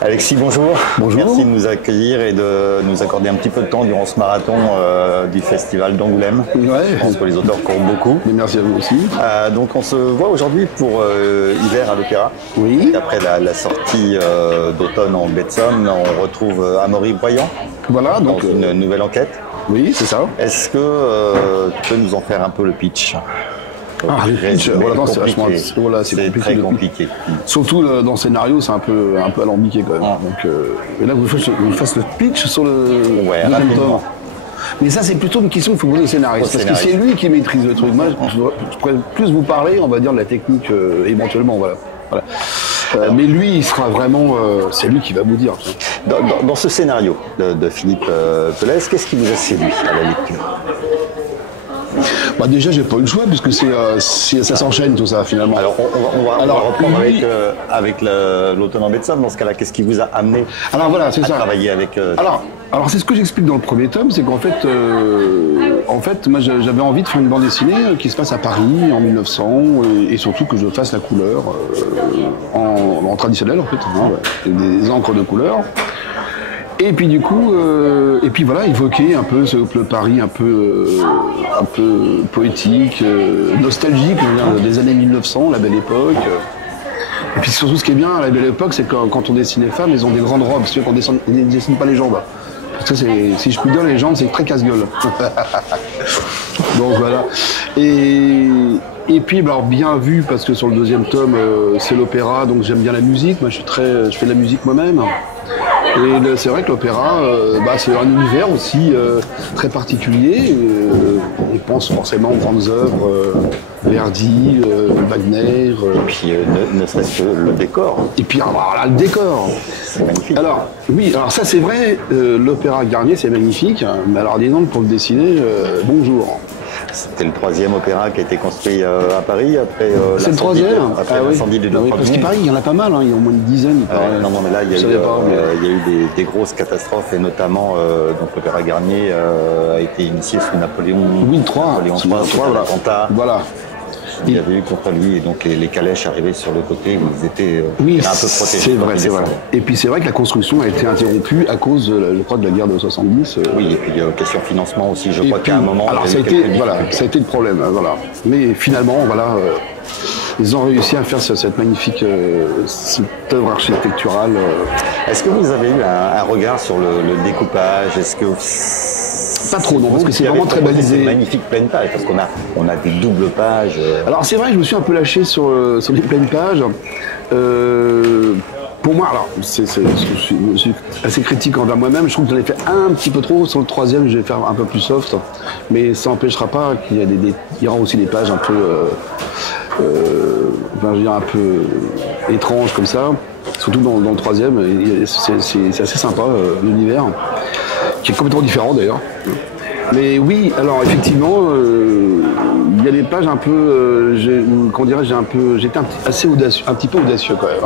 Alexis, bonjour. Bonjour. Merci de nous accueillir et de nous accorder un petit peu de temps durant ce marathon du festival d'Angoulême. Ouais. Je pense que les auteurs courent beaucoup. Mais merci à vous aussi. Donc on se voit aujourd'hui pour Hiver à l'Opéra. Oui. Après la sortie d'automne en baie de Somme, on retrouve Amaury Voyant Voilà, donc dans une nouvelle enquête. oui, c'est ça. Est-ce que tu peux nous en faire un peu le pitch? Le pitch, Résumé, voilà, c'est vachement, compliqué. voilà, c'est compliqué. très le pitch. compliqué. Surtout dans le scénario, c'est un peu alambiqué quand même. Donc, et là, vous fasse le pitch sur le Ouais, deuxième rapidement. tome. Mais ça, c'est plutôt une question qu'il faut poser au scénariste. Parce que c'est lui qui maîtrise le truc. Moi, je pourrais plus vous parler, on va dire, de la technique éventuellement. Voilà. Mais lui, il sera vraiment. C'est lui qui va vous dire. Dans ce scénario de Philippe Pelès, qu'est-ce qui vous a séduit à la lecture? Bah déjà, j'ai pas eu le choix puisque ça s'enchaîne tout ça finalement. Alors on va reprendre avec l'automne en baie de Somme. Dans ce cas-là, qu'est-ce qui vous a amené Voilà, c'est à ça. travailler avec Alors c'est ce que j'explique dans le premier tome, c'est qu'en fait, moi j'avais envie de faire une bande dessinée qui se passe à Paris en 1900 et surtout que je fasse la couleur en traditionnel en fait, des encres de couleur. Et puis du coup, voilà, évoquer un peu le Paris un peu poétique, nostalgique, des années 1900, la belle époque. Et puis surtout, ce qui est bien à la belle époque, c'est que quand on dessine les femmes, elles ont des grandes robes, c'est qu'on ne dessine pas les jambes. Parce que si je puis dire, les jambes, c'est très casse-gueule. Donc voilà. Et puis, alors bien vu, parce que sur le deuxième tome, c'est l'opéra, donc j'aime bien la musique. Moi, je fais de la musique moi-même. Et c'est vrai que l'opéra, c'est un univers aussi très particulier. On pense forcément aux grandes œuvres, Verdi, Wagner. et puis ne serait-ce que le décor. Et puis alors là, le décor. C'est magnifique. Alors oui, alors ça c'est vrai, l'opéra Garnier c'est magnifique, mais alors disons que pour le dessiner, bonjour. C'était le troisième opéra qui a été construit à Paris après C'est le troisième. l'incendie des deux Oui, parce qu'à Paris, il y en a pas mal, il y a au moins une dizaine. non, mais là, il y a eu des grosses catastrophes, et notamment, donc l'opéra Garnier a été initié sous Napoléon III, l'attentat. Voilà. Il y avait eu contre lui, et donc les calèches arrivaient sur le côté où ils étaient un peu protégés. C'est vrai. Et puis c'est vrai que la construction a été interrompue à cause, je crois, de la guerre de 70. Oui, et puis question financement aussi, je crois qu'à un moment... Alors ça a été le problème, voilà. Mais finalement, ils ont réussi à faire cette magnifique cette œuvre architecturale. Est-ce que vous avez eu un regard sur le découpage? Est-ce que... Pas trop, non, parce que c'est vraiment très balisé. C'est magnifique pleine page, parce qu'on a des doubles pages. Alors c'est vrai, je me suis un peu lâché sur les pleines pages. Pour moi, alors, je suis assez critique envers moi-même. Je trouve que j'en ai fait un petit peu trop. Sur le troisième, je vais faire un peu plus soft. Mais ça n'empêchera pas qu'il y aura aussi des pages un peu, un peu étranges comme ça. Surtout dans le troisième, c'est assez sympa, l'univers, qui est complètement différent d'ailleurs. Mais oui, alors effectivement, il y a des pages un peu, j'étais assez audacieux, un petit peu audacieux quand même.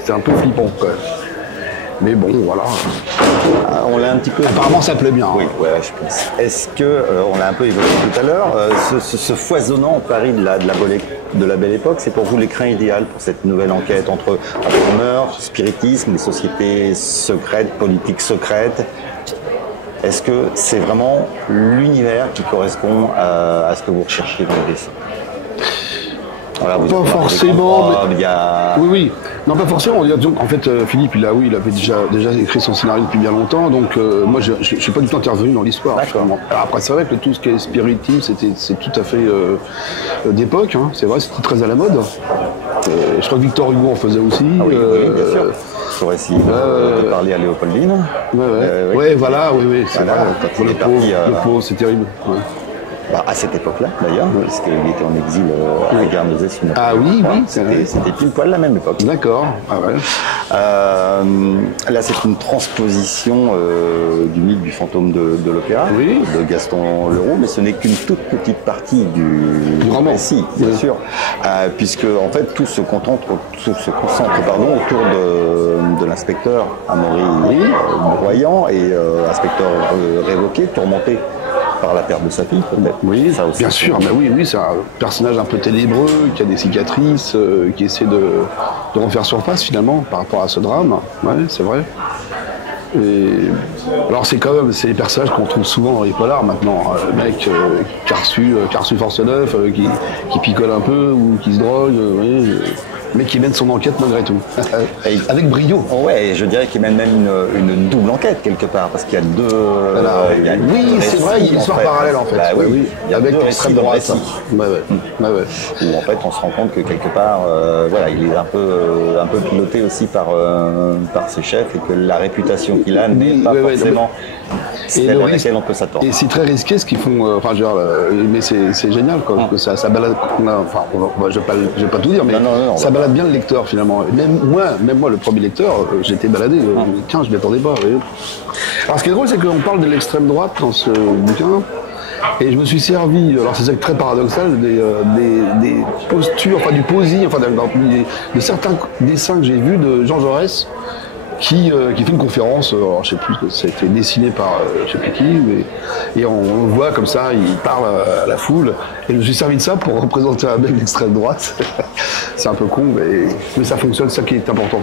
C'était un peu flippant quand même. Mais bon, voilà. On l'a un petit peu... Apparemment, ça plaît bien. Oui, ouais, je pense. Est-ce que, on l'a un peu évoqué tout à l'heure, ce foisonnant Paris de la belle époque, c'est pour vous l'écran idéal pour cette nouvelle enquête entre meurtre, spiritisme, les sociétés secrètes, politiques secrètes? Est-ce que c'est vraiment l'univers qui correspond à ce que vous recherchez dans le dessin? Voilà, pas forcément. Mais... Oui. Non, pas forcément. En fait, Philippe, il avait déjà écrit son scénario depuis bien longtemps. Donc, moi, je suis pas du tout intervenu dans l'histoire. Après, c'est vrai que tout ce qui est spiritisme, c'est tout à fait d'époque. C'est vrai, c'était très à la mode. Je crois que Victor Hugo en faisait aussi. Ah oui, bien sûr. Ce récit de parler à Léopoldine. Oui. C'est vrai. Le pauvre, c'est terrible. Ouais. À cette époque-là, d'ailleurs, puisqu'il était en exil à Guernesey. Ah oui, c'était pile poil la même époque. D'accord. Ah ouais. Là, c'est une transposition du mythe du fantôme de l'opéra, de Gaston Leroux, mais ce n'est qu'une toute petite partie du roman. Si, bien sûr, puisque en fait tout se concentre autour de l'inspecteur Amaury Voyant et inspecteur révoqué, tourmenté par la perte de sa fille, peut-être. Oui, ça aussi. bien sûr, mais oui, c'est un personnage un peu ténébreux, qui a des cicatrices, qui essaie de refaire surface finalement par rapport à ce drame. Ouais, c'est vrai. Et alors c'est quand même, c'est les personnages qu'on trouve souvent dans les polars maintenant. Le mec qui a reçu Force 9, qui picole un peu ou qui se drogue, mais qui mène son enquête malgré tout. Avec brio. Ouais, je dirais qu'il mène même une double enquête quelque part, parce qu'il y a deux. Oui, c'est vrai, il y a une histoire parallèle en fait. Bah, oui, il y a avec deux l'extrême récits droite. dans le récit. Où en fait on se rend compte que quelque part, voilà, il est un peu piloté aussi par ses chefs, et que la réputation qu'il a n'est pas forcément celle à laquelle on peut s'attendre. Et c'est très risqué ce qu'ils font, enfin je veux dire, mais c'est génial quoi, parce que ça balade, enfin je vais pas tout dire, mais ça balade bien le lecteur finalement. Même moi le premier lecteur, j'étais baladé, tiens je m'y attendais pas. Alors ce qui est drôle c'est qu'on parle de l'extrême droite dans ce bouquin. Et je me suis servi, alors c'est très paradoxal, des postures, enfin du poésie, enfin de certains dessins que j'ai vus de Jean Jaurès qui fait une conférence, alors je sais plus, ça a été dessiné par je sais plus qui, et on voit comme ça, il parle à la foule, et je me suis servi de ça pour représenter un mec d'extrême droite. C'est un peu con, mais ça fonctionne, c'est ça qui est important.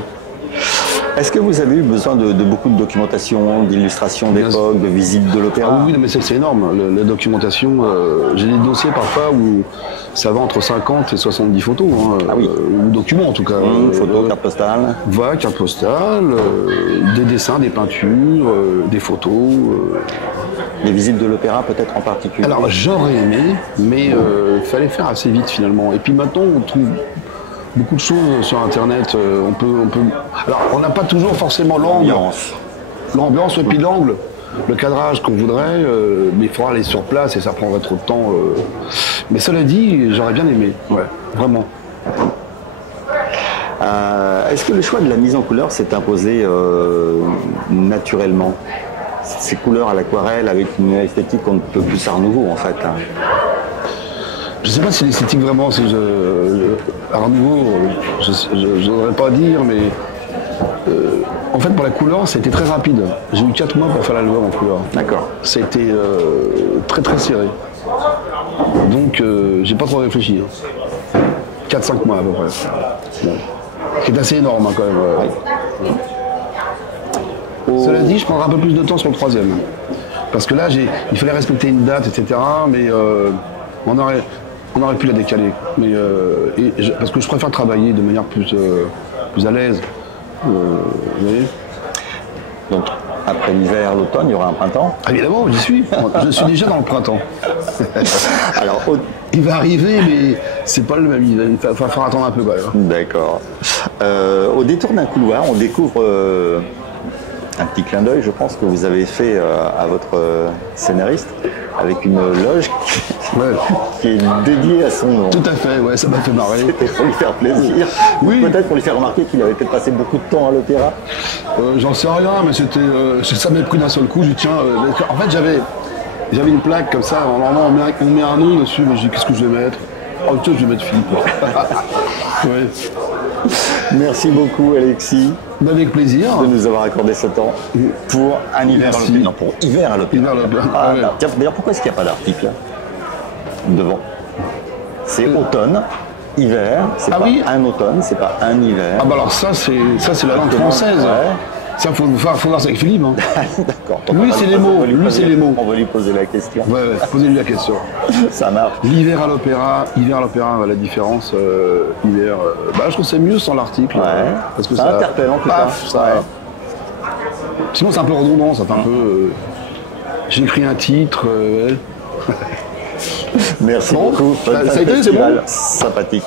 Est-ce que vous avez eu besoin de beaucoup de documentation, d'illustrations d'époque, de visites de l'opéra? Oui, mais c'est énorme. La documentation, j'ai des dossiers parfois où ça va entre 50 et 70 photos, ou documents en tout cas. Photos, cartes postales. Voilà, cartes postales, des dessins, des peintures, des photos. Les visites de l'opéra peut-être en particulier? Alors j'aurais aimé, mais il fallait faire assez vite finalement. Et puis maintenant on trouve beaucoup de choses sur internet, on peut... Alors on n'a pas toujours forcément l'ambiance et puis l'angle, le cadrage qu'on voudrait, mais il faudra aller sur place et ça prendrait trop de temps. Mais cela dit, j'aurais bien aimé, ouais, vraiment. Est-ce que le choix de la mise en couleur s'est imposé naturellement? Ces couleurs à l'aquarelle avec une esthétique qu'on ne peut plus Art Nouveau en fait. Je sais pas si l'esthétique vraiment, c'est Art Nouveau, je n'oserais pas dire, mais en fait pour la couleur c'était très rapide. J'ai eu 4 mois pour faire l'album en couleur. D'accord. C'était très très serré. Donc j'ai pas trop réfléchi. 4-5 mois à peu près. Bon. C'est assez énorme quand même. Cela dit, je prendrai un peu plus de temps sur le 3e. Parce que là, il fallait respecter une date, etc. Mais on aurait pu la décaler. Mais, parce que je préfère travailler de manière plus à l'aise. Vous voyez ? Donc, après l'hiver, l'automne, il y aura un printemps? Évidemment, j'y suis. Je suis déjà dans le printemps. Alors, il va arriver, mais c'est pas le même. Il va falloir attendre un peu quand même. D'accord. Au détour d'un couloir, on découvre un petit clin d'œil, je pense, que vous avez fait à votre scénariste, avec une loge qui est dédiée à son nom. Tout à fait, ouais, ça m'a fait marrer. C'était pour lui faire plaisir. Oui. Peut-être pour lui faire remarquer qu'il avait peut-être passé beaucoup de temps à l'opéra. J'en sais rien, mais ça m'est pris d'un seul coup. J'ai dit, tiens, en fait, j'avais une plaque comme ça. Normalement, on met un nom dessus, mais j'ai dit, qu'est-ce que je vais mettre? Oh, tiens, je vais mettre Philippe. Ouais. Merci beaucoup, Alexis. Avec plaisir. De nous avoir accordé ce temps pour un hiver à l'opéra. Non, pour hiver à l'opéra. D'ailleurs, pourquoi est-ce qu'il n'y a pas d'article devant? C'est automne, hiver, c'est pas un automne, c'est pas un hiver. Ah bah alors ça c'est la langue française. Ouais. Ça faut voir ça avec Philippe. Hein. D'accord. Lui c'est les mots. On va lui poser la question. Ouais, posez-lui la question. Ça marche. L'hiver à l'opéra, la différence, hiver. Je trouve que c'est mieux sans l'article. Ouais. Parce que ça interpelle en tout cas. Sinon c'est un peu redondant, ça fait un peu. J'ai écrit un titre. Merci beaucoup. Ça a été, c'est bon. Sympathique.